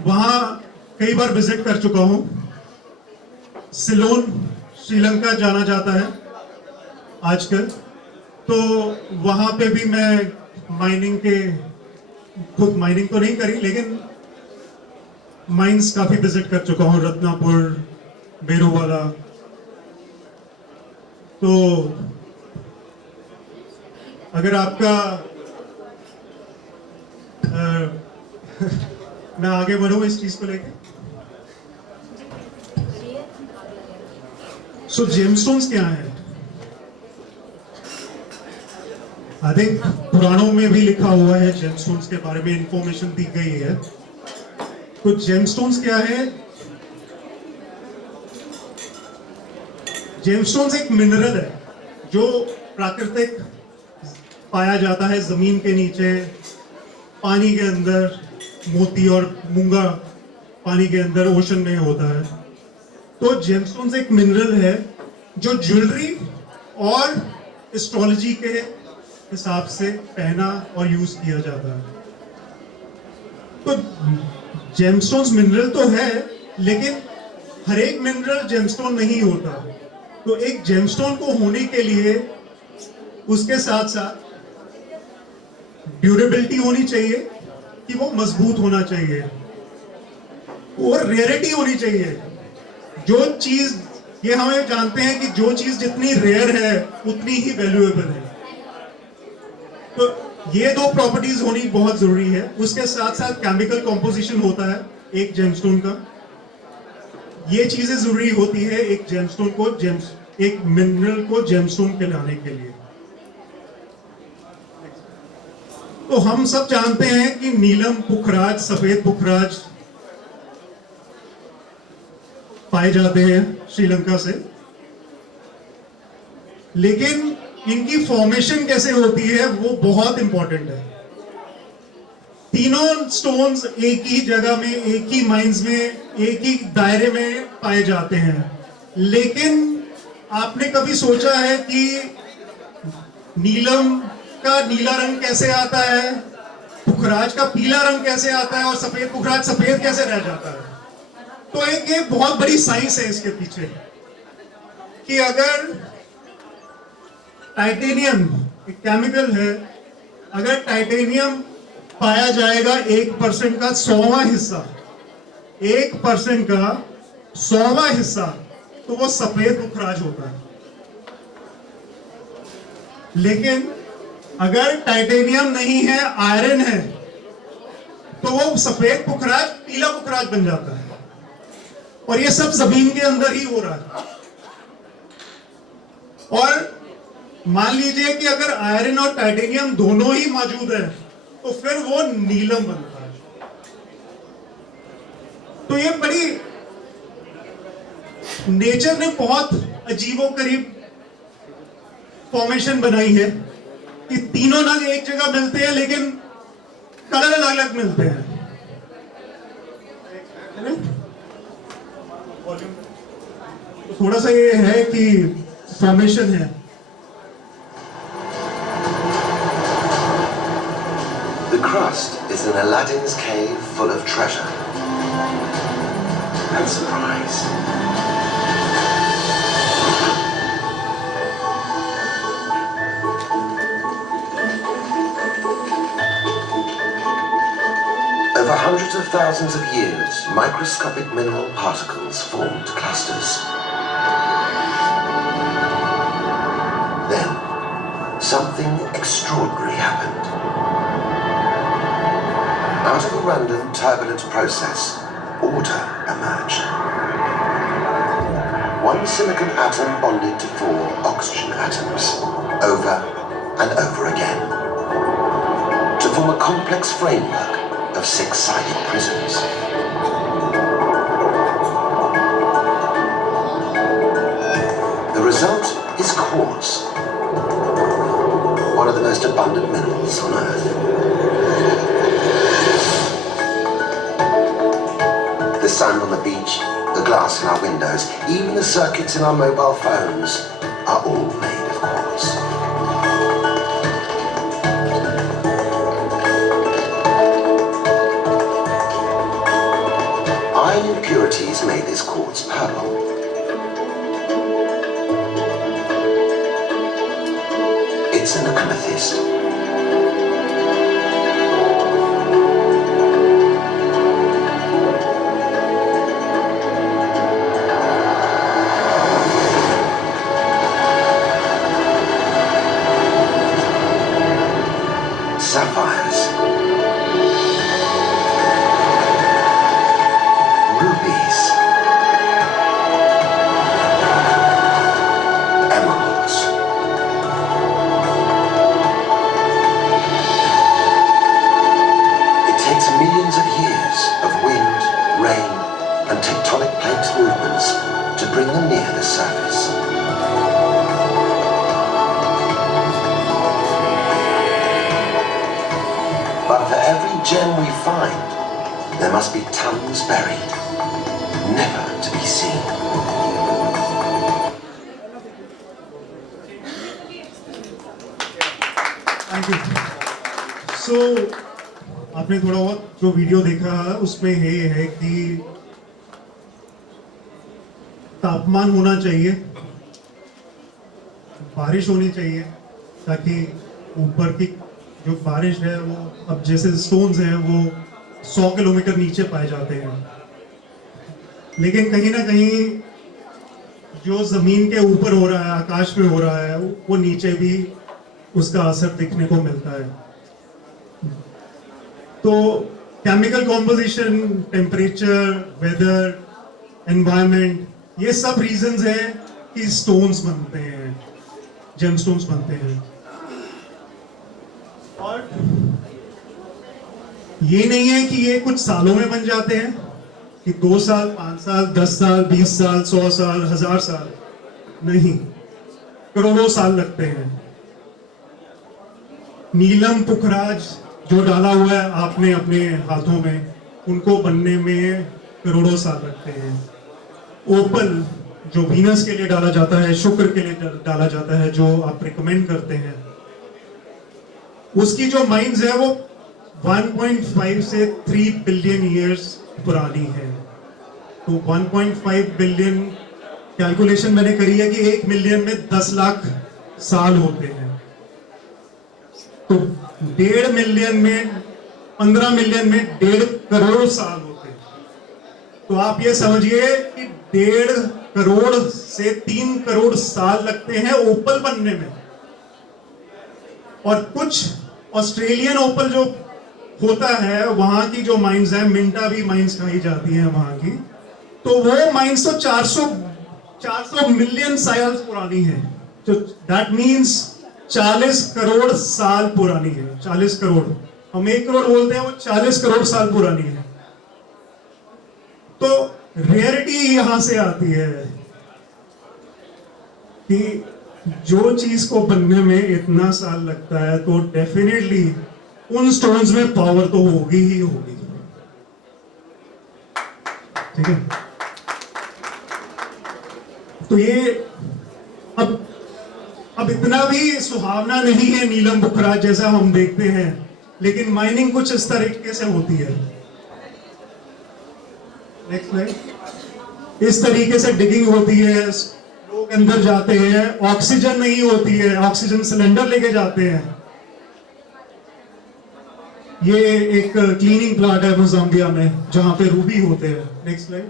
वहां कई बार विजिट कर चुका हूं। सिलोन श्रीलंका जाना जाता है आजकल, तो वहां पे भी मैं माइनिंग के, खुद माइनिंग तो नहीं करी लेकिन माइंस काफी विजिट कर चुका हूं, रत्नापुर, बेरोवाला। तो अगर आपका मैं आगे बढ़ूं इस चीज को लेकर। सो जेमस्टोन्स क्या है? आई थिंक पुराणों में भी लिखा हुआ है, जेमस्टोन्स के बारे में इंफॉर्मेशन दी गई है। तो जेमस्टोन्स क्या है? जेमस्टोन्स एक मिनरल है जो प्राकृतिक पाया जाता है जमीन के नीचे, पानी के अंदर, मोती और मूंगा पानी के अंदर, ओशन में होता है। तो जेमस्टोन्स एक मिनरल है जो ज्वेलरी और एस्ट्रोलॉजी के हिसाब से पहना और यूज किया जाता है। तो जेमस्टोन्स मिनरल तो है, लेकिन हर एक मिनरल जेमस्टोन नहीं होता। तो एक जेमस्टोन को होने के लिए उसके साथ साथ ड्यूरेबिलिटी होनी चाहिए, कि वो मजबूत होना चाहिए, और रेयरिटी होनी चाहिए। जो चीज, ये हमें जानते हैं कि जो चीज जितनी रेयर है उतनी ही वैल्यूएबल है। तो ये दो प्रॉपर्टीज होनी बहुत जरूरी है। उसके साथ साथ केमिकल कॉम्पोजिशन होता है एक जेमस्टोन का। ये चीजें जरूरी होती है एक जेमस्टोन को, एक मिनरल को जेमस्टोन कहलाने के लिए। तो हम सब जानते हैं कि नीलम, पुखराज, सफेद पुखराज पाए जाते हैं श्रीलंका से, लेकिन इनकी फॉर्मेशन कैसे होती है वो बहुत इंपॉर्टेंट है। तीनों स्टोन्स एक ही जगह में, एक ही माइंस में, एक ही दायरे में पाए जाते हैं, लेकिन आपने कभी सोचा है कि नीलम का नीला रंग कैसे आता है, पुखराज का पीला रंग कैसे आता है, और सफेद पुखराज सफेद कैसे रह जाता है? तो एक ये बहुत बड़ी साइंस है इसके पीछे, कि अगर टाइटेनियम एक केमिकल है, अगर टाइटेनियम पाया जाएगा 1% का 100वां हिस्सा, 1% का 100वां हिस्सा, तो वो सफेद पुखराज होता है। लेकिन अगर टाइटेनियम नहीं है, आयरन है, तो वो सफेद पुखराज पीला पुखराज बन जाता है। और ये सब जमीन के अंदर ही हो रहा है। और मान लीजिए कि अगर आयरन और टाइटेनियम दोनों ही मौजूद है, तो फिर वो नीलम बनता है। तो ये बड़ी, नेचर ने बहुत अजीबोगरीब फॉर्मेशन बनाई है कि तीनों नग एक जगह मिलते हैं लेकिन कलर अलग अलग मिलते हैं। तो थोड़ा सा ये है कि फॉर्मेशन है। The crust is in Aladdin's cave full of treasure and surprise. Over hundreds of thousands of years, microscopic mineral particles formed clusters. Then, something extraordinary happened. Out of a random, turbulent process, order emerged. One silicon atom bonded to 4 oxygen atoms, over and over again, to form a complex framework of 6-sided prisms. The result is quartz, one of the most abundant minerals on Earth. The sand on the beach, the glass in our windows, even the circuits in our mobile phones are all made of quartz. impurities made this quartz purple. It's an amethyst. Sapphires. Rubies. Emeralds. It takes millions of years of wind, rain, and tectonic plate movements to bring them near the surface. But for every gem we find, there must be tons buried, never to be seen. Thank you. So आपने थोड़ा बहुत जो video देखा उसमें ये है कि तापमान होना चाहिए, बारिश होनी चाहिए, ताकि ऊपर की जो बारिश है वो, अब जैसे स्टोन्स हैं वो 100 किलोमीटर नीचे पाए जाते हैं, लेकिन कहीं ना कहीं जो जमीन के ऊपर हो रहा है, आकाश में हो रहा है, वो नीचे भी उसका असर दिखने को मिलता है। तो chemical composition, temperature, weather, environment, ये सब रीजंस हैं कि स्टोन्स बनते हैं, जेमस्टोन्स बनते हैं। और ये नहीं है कि ये कुछ सालों में बन जाते हैं, कि 2 साल, 5 साल, 10 साल, 20 साल, 100 साल, 1000 साल, नहीं, करोड़ों साल लगते हैं। नीलम पुखराज जो डाला हुआ है आपने अपने हाथों में, उनको बनने में करोड़ों साल लगते हैं। ओपल जो वीनस के लिए डाला जाता है, शुक्र के लिए डाला जाता है, जो आप रिकमेंड करते हैं, उसकी जो माइंस है वो 1.5 से 3 बिलियन ईयर्स पुरानी है। तो 1.5 बिलियन कैलकुलेशन मैंने करी है कि 1 मिलियन में 10 लाख साल होते हैं। तो 1.5 मिलियन में, 15 मिलियन में 1.5 करोड़ साल होते हैं। तो आप ये समझिए कि 1.5 करोड़ से 3 करोड़ साल लगते हैं ओपल बनने में। और कुछ ऑस्ट्रेलियन ओपल जो होता है, वहां की जो माइंस है, मिंटा भी माइंस कही जाती है वहां की, तो वो माइंस तो 400 मिलियन साल पुरानी है। तो दैट मीन्स 40 करोड़ साल पुरानी है। 40 करोड़, हम 1 करोड़ बोलते हैं, वो 40 करोड़ साल पुरानी है। तो रेयरिटी यहां से आती है कि जो चीज को बनने में इतना साल लगता है, तो डेफिनेटली उन स्टोन्स में पावर तो होगी ही होगी। ठीक है, तो ये अब इतना भी सुहावना नहीं है नीलम पुखराज जैसा हम देखते हैं, लेकिन माइनिंग कुछ इस तरीके से होती है। Next slide. इस तरीके से डिगिंग होती है, लोग अंदर जाते हैं, ऑक्सीजन नहीं होती है, ऑक्सीजन सिलेंडर लेके जाते हैं। ये एक क्लीनिंग प्लांट है मोजाम्बिया में, जहां पे रूबी होते हैं। नेक्स्ट स्लाइड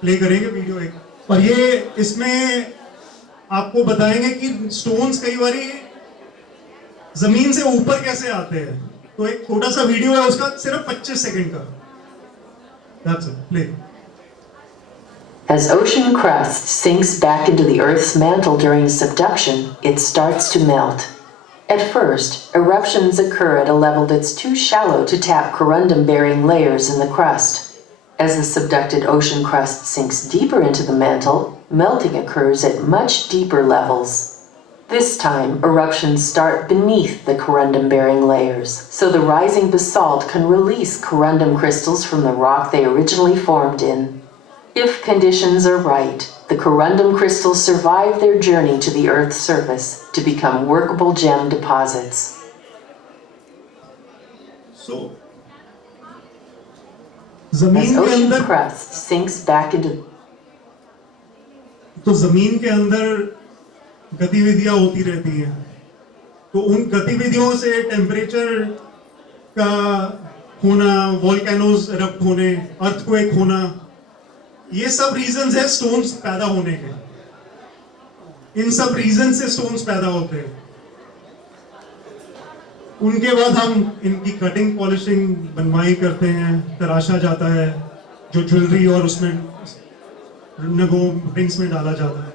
प्ले करेंगे वीडियो एक। और ये इसमें आपको बताएंगे कि स्टोन्स कई बारी जमीन से ऊपर कैसे आते हैं। तो एक छोटा सा वीडियो है उसका, सिर्फ 25 सेकंड का। That's it. Play. As ocean crust sinks back into the Earth's mantle during subduction, it starts to melt. At first, eruptions occur at a level that's too shallow to tap corundum-bearing layers in the crust. As the subducted ocean crust sinks deeper into the mantle, melting occurs at much deeper levels. This time, eruptions start beneath the corundum-bearing layers, so the rising basalt can release corundum crystals from the rock they originally formed in. If conditions are right, the corundum crystals survive their journey to the Earth's surface to become workable gem deposits. So, As जमीन के ocean अंदर crust sinks back into तो जमीन के अंदर गतिविधियां होती रहती हैं, तो उन गतिविधियों से टेम्परेचर का होना, वॉल्केनोज इरप्ट होने, अर्थक्वेक होना, ये सब रीजंस है स्टोन्स पैदा होने के। इन सब रीजन से स्टोन्स पैदा होते हैं। उनके बाद हम इनकी कटिंग, पॉलिशिंग, बनवाई करते हैं, तराशा जाता है, जो ज्वेलरी और उसमें नगों रिंग्स में डाला जाता है।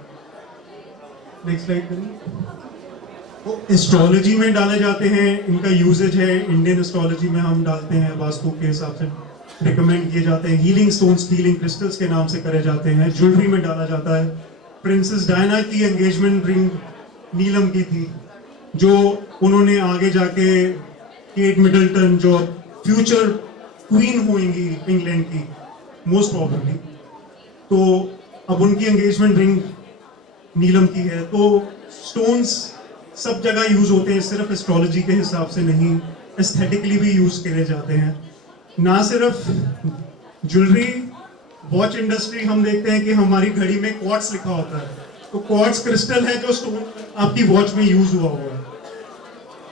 नेक्स्ट स्लाइड करिए। वो एस्ट्रोलॉजी में डाले जाते हैं, इनका यूजेज है इंडियन एस्ट्रोलॉजी में हम डालते हैं, वास्तु के हिसाब से रिकमेंड किए जाते हैं। हीलिंग स्टोन्स, हीलिंग क्रिस्टल्स के नाम से करे जाते हैं। ज्वेलरी में डाला जाता है। प्रिंसेस डायना की एंगेजमेंट रिंग नीलम की थी, जो उन्होंने आगे जाके केट मिडल्टन, जो फ्यूचर क्वीन होंगी इंग्लैंड की मोस्ट प्रॉबेबली, तो अब उनकी एंगेजमेंट रिंग नीलम की है। तो स्टोन्स सब जगह यूज होते हैं, सिर्फ एस्ट्रोलॉजी के हिसाब से नहीं, एस्थेटिकली भी यूज करे जाते हैं। ना सिर्फ ज्वेलरी, वॉच इंडस्ट्री हम देखते हैं कि हमारी घड़ी में क्वार्ट्स लिखा होता है, तो क्वार्ट्स क्रिस्टल है जो स्टोन आपकी वॉच में यूज हुआ है।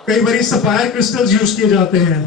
कई बार सफायर क्रिस्टल्स यूज किए जाते हैं।